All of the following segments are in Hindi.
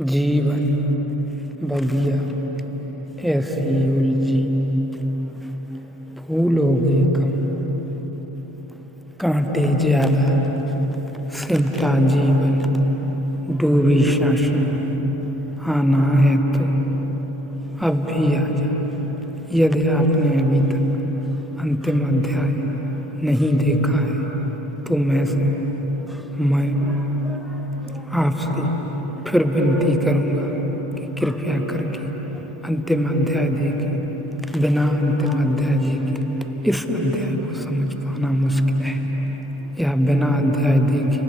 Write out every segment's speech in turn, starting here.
जीवन बगिया ऐसी उलझी, फूल हो गए कम, कांटे ज्यादा, सिमटा जीवन, डूबी सांसें। आना है तो अब भी आ जा, यदि आपने अभी तक अंतिम अध्याय नहीं देखा है तो मैं आपसे फिर विनती करूँगा कि कृपया करके अंतिम अध्याय देखें। बिना अंतिम अध्याय देखे इस अध्याय को समझ पाना मुश्किल है, या बिना अध्याय देखे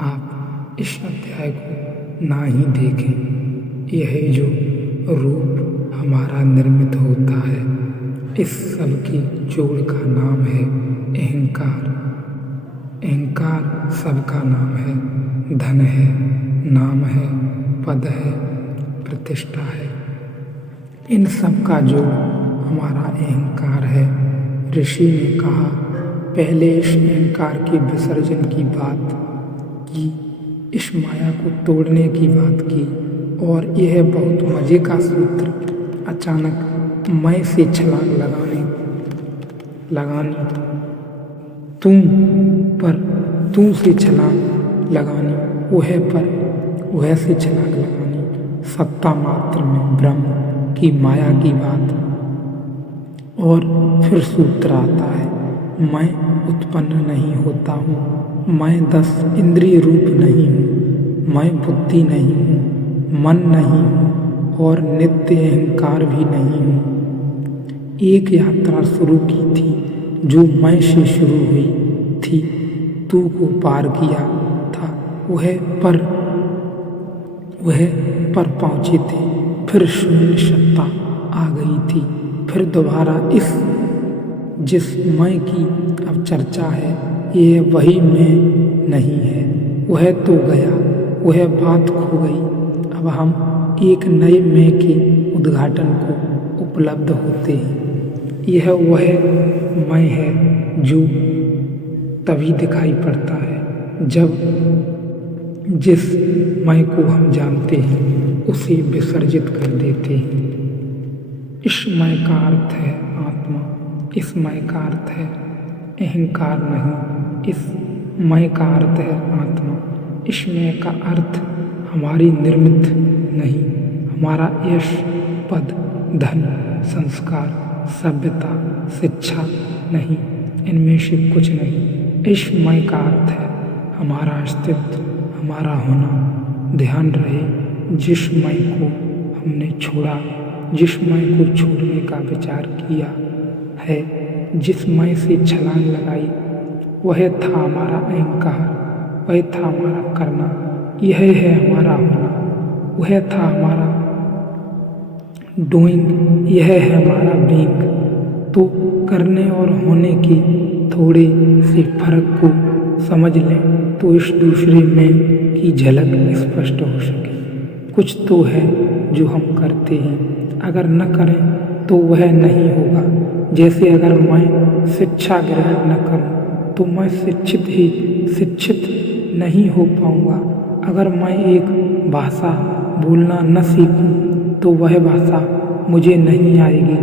आप इस अध्याय को ना ही देखें। यह जो रूप हमारा निर्मित होता है, इस सब की जोड़ का नाम है अहंकार। अहंकार सबका नाम है, धन है, नाम है, पद है, प्रतिष्ठा है। इन सब का जो हमारा अहंकार है, ऋषि ने कहा पहले इस अहंकार के विसर्जन की बात की, इस माया को तोड़ने की बात की, और यह बहुत मजे का सूत्र अचानक मैं से छलांग लगानी तुम से छलांग लगानी, वह से छलांग लगानी, सत्ता मात्र में ब्रह्म की माया की बात। और फिर सूत्र आता है, मैं उत्पन्न नहीं होता हूँ, मैं 10 इंद्रिय रूप नहीं हूँ, मैं बुद्धि नहीं हूँ, मन नहीं हूँ और नित्य अहंकार भी नहीं हूँ। एक यात्रा शुरू की थी जो मैं से शुरू हुई थी, तू को पार किया था, वह पर पहुँचे थे, फिर शून्य सत्ता आ गई थी, फिर दोबारा जिस मैं की अब चर्चा है, ये वही मैं नहीं है, वह तो गया, वह बात खो गई। अब हम एक नए मैं के उद्घाटन को उपलब्ध होते हैं। यह वह मैं है जो तभी दिखाई पड़ता है जब जिस मैं को हम जानते हैं उसे विसर्जित कर देते हैं। इस मैं का अर्थ है आत्मा, इस मैं का अर्थ है अहंकार नहीं, इस मैं का अर्थ है आत्मा। इस मैं का अर्थ हमारी निर्मित नहीं, हमारा यश, पद, धन, संस्कार, सभ्यता, शिक्षा नहीं, इनमें से कुछ नहीं। इस मैं का अर्थ है हमारा अस्तित्व, हमारा होना। ध्यान रहे, जिस मैं को हमने छोड़ा, जिस मैं को छोड़ने का विचार किया है, जिस मैं से छलांग लगाई, वह था हमारा अहंकार, वह था हमारा करना, यह है हमारा होना। वह था हमारा डूइंग, यह है हमारा बीइंग। तो करने और होने के थोड़े से फर्क को समझ लें तो इस दूसरे में की झलक स्पष्ट हो सके। कुछ तो है जो हम करते हैं, अगर न करें तो वह नहीं होगा। जैसे अगर मैं शिक्षा ग्रहण न करूं तो मैं शिक्षित नहीं हो पाऊंगा। अगर मैं एक भाषा बोलना न सीखूं तो वह भाषा मुझे नहीं आएगी।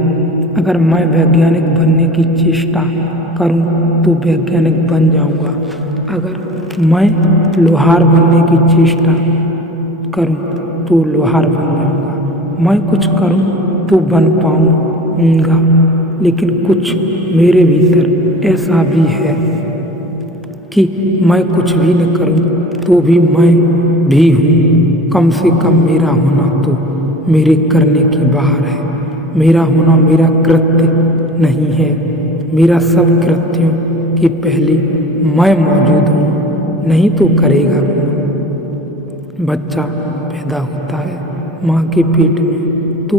अगर मैं वैज्ञानिक बनने की चेष्टा करूं तो वैज्ञानिक बन जाऊंगा। अगर मैं लोहार बनने की चेष्टा करूं तो लोहार बन जाऊंगा। मैं कुछ करूं तो बन पाऊंगा, लेकिन कुछ मेरे भीतर ऐसा भी है कि मैं कुछ भी न करूं तो भी मैं भी हूँ। कम से कम मेरा होना तो मेरे करने के बाहर है। मेरा होना मेरा कृत्य नहीं है, मेरा सब कृत्यों के पहले मैं मौजूद हूँ, नहीं तो करेगा कौन। बच्चा पैदा होता है माँ के पेट में, तो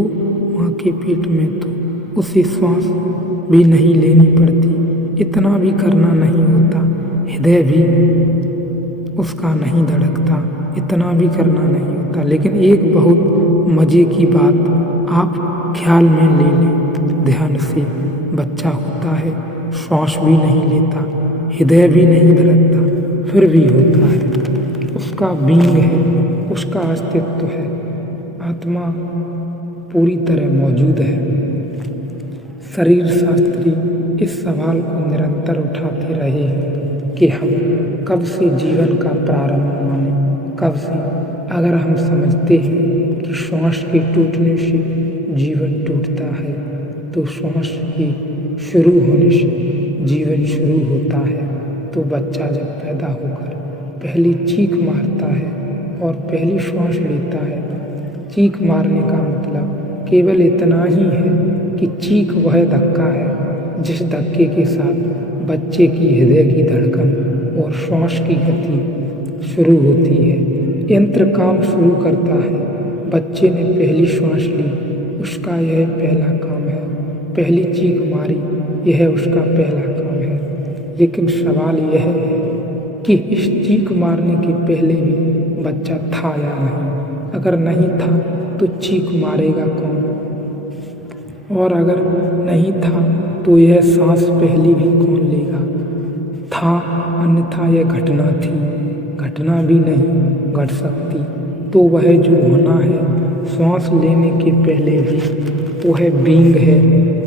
माँ के पेट में तो उसे श्वास भी नहीं लेनी पड़ती, इतना भी करना नहीं होता, हृदय भी उसका नहीं धड़कता, इतना भी करना नहीं होता। लेकिन एक बहुत मज़े की बात आप ख्याल में ले लें ध्यान से, बच्चा होता है, श्वास भी नहीं लेता, हृदय भी नहीं धड़कता, फिर भी होता है। उसका बीइंग है, उसका अस्तित्व है, आत्मा पूरी तरह मौजूद है। शरीर शास्त्री इस सवाल को निरंतर उठाते रहे हैं कि हम कब से जीवन का प्रारंभ माने, कब से। अगर हम समझते हैं कि श्वास के टूटने से जीवन टूटता है, तो श्वास के शुरू होने से जीवन शुरू होता है। तो बच्चा जब पैदा होकर पहली चीख मारता है और पहली श्वास लेता है, चीख मारने का मतलब केवल इतना ही है कि चीख वह धक्का है जिस धक्के के साथ बच्चे की हृदय की धड़कन और श्वास की गति शुरू होती है। यंत्र काम शुरू करता है। बच्चे ने पहली श्वास ली, उसका यह पहला काम है। पहली चीख मारी, यह उसका पहला काम है। लेकिन सवाल यह है कि इस चीख मारने के पहले भी बच्चा था या नहीं। अगर नहीं था तो चीख मारेगा कौन? और अगर नहीं था तो यह सांस पहली भी कौन लेगा? था, अन्यथा यह घटना थी। घटना भी नहीं घट सकती। तो वह जो होना है सांस लेने के पहले भी वह बीइंग है,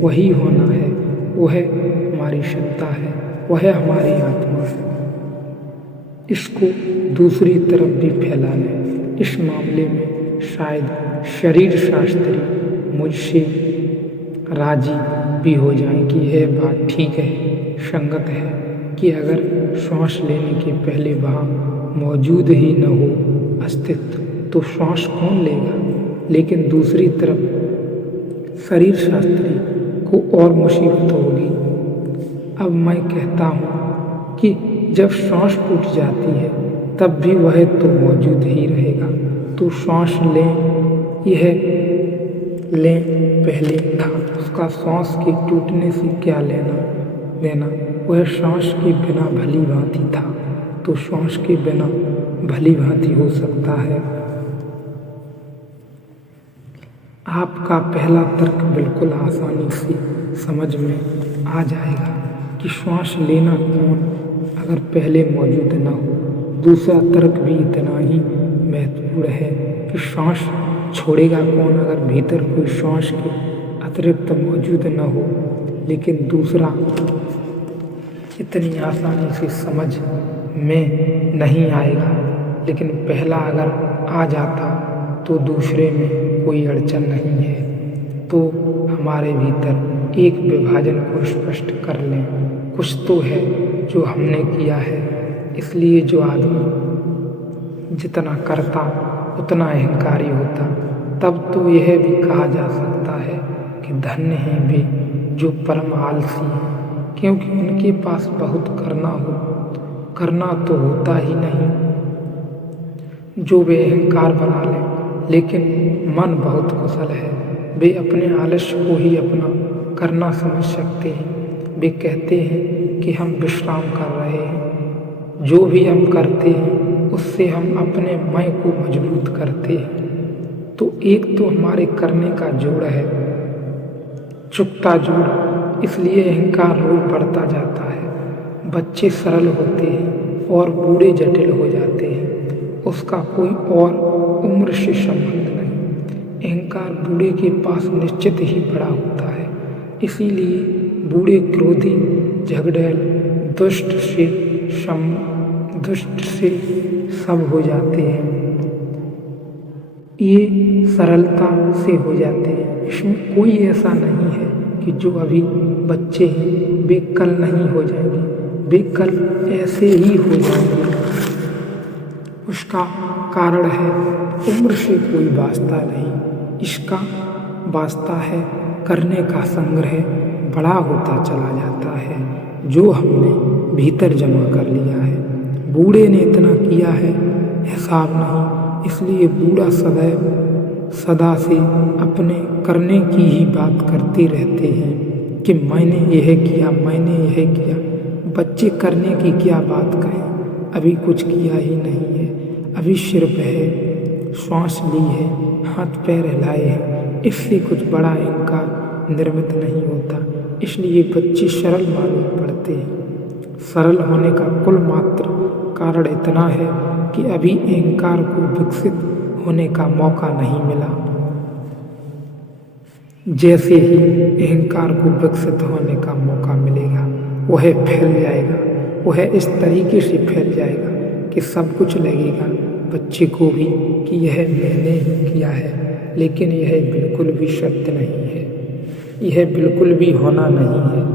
वही होना है, वह हमारी सत्ता है, वह हमारी आत्मा है। इसको दूसरी तरफ भी फैला लें। इस मामले में शायद शरीर शास्त्री मुझसे राजी भी हो जाएं कि यह बात ठीक है, संगत है कि अगर श्वास लेने के पहले वहाँ मौजूद ही न हो अस्तित्व, तो श्वास कौन लेगा? लेकिन दूसरी तरफ शरीर शास्त्री को और मुसीबत होगी। अब मैं कहता हूँ कि जब श्वास टूट जाती है तब भी वह तो मौजूद ही रहेगा। तो श्वास लें, यह लें पहले था, उसका श्वास के टूटने से क्या लेना देना? वह श्वास के बिना भली भांति था, तो श्वास के बिना भली भांति हो सकता है। आपका पहला तर्क बिल्कुल आसानी से समझ में आ जाएगा कि श्वास लेना कौन अगर पहले मौजूद न हो। दूसरा तर्क भी इतना ही महत्वपूर्ण है कि श्वास छोड़ेगा कौन अगर भीतर कोई श्वास के अतिरिक्त मौजूद न हो। लेकिन दूसरा इतनी आसानी से समझ में नहीं आएगा। लेकिन पहला अगर आ जाता तो दूसरे में कोई अड़चन नहीं है। तो हमारे भीतर एक विभाजन को स्पष्ट कर लें। कुछ तो है जो हमने किया है, इसलिए जो आदमी जितना करता उतना अहंकारी होता। तब तो यह भी कहा जा सकता है कि धन्य हैं वे जो परम आलसी हैं, क्योंकि उनके पास बहुत करना तो होता ही नहीं जो वे अहंकार बना लें। लेकिन मन बहुत कुशल है, वे अपने आलस्य को ही अपना करना समझ सकते हैं। वे कहते हैं कि हम विश्राम कर रहे हैं। जो भी हम करते हैं उससे हम अपने मैं को मजबूत करते हैं। तो एक तो हमारे करने का जोड़ है, चुकता जोड़, इसलिए अहंकार रोज बढ़ता जाता है। बच्चे सरल होते हैं और बूढ़े जटिल हो जाते हैं। उसका कोई और उम्र से संबंध नहीं। अहंकार बूढ़े के पास निश्चित ही बड़ा होता है, इसीलिए बूढ़े क्रोधी, झगड़ैल, दुष्ट से सब हो जाते हैं। ये सरलता से हो जाते हैं। इसमें कोई ऐसा नहीं है कि जो अभी बच्चे हैं वे कल नहीं हो जाएंगे, वे कल ऐसे ही हो जाएंगे। उसका कारण है उम्र से कोई वास्ता नहीं, इसका वास्ता है करने का संग्रह बड़ा होता चला जाता है जो हमने भीतर जमा कर लिया है। बूढ़े ने इतना किया है हिसाब नहीं, इसलिए बूढ़ा सदा से अपने करने की ही बात करते रहते हैं कि मैंने यह किया, मैंने यह किया। बच्चे करने की क्या बात कहें, अभी कुछ किया ही नहीं है। अभी सिर पे है, श्वास ली है, हाथ पैर हिलाए हैं, इससे कुछ बड़ा अहंकार निर्मित नहीं होता। इसलिए बच्चे सरल मालूम पड़ते हैं। सरल होने का कुल मात्र कारण इतना है कि अभी अहंकार को विकसित होने का मौका नहीं मिला। जैसे ही अहंकार को विकसित होने का मौका मिलेगा वह फैल जाएगा, वह इस तरीके से फैल जाएगा कि सब कुछ लगेगा बच्चे को भी कि यह मैंने ही किया है, लेकिन यह बिल्कुल भी सत्य नहीं है, यह बिल्कुल भी होना नहीं है।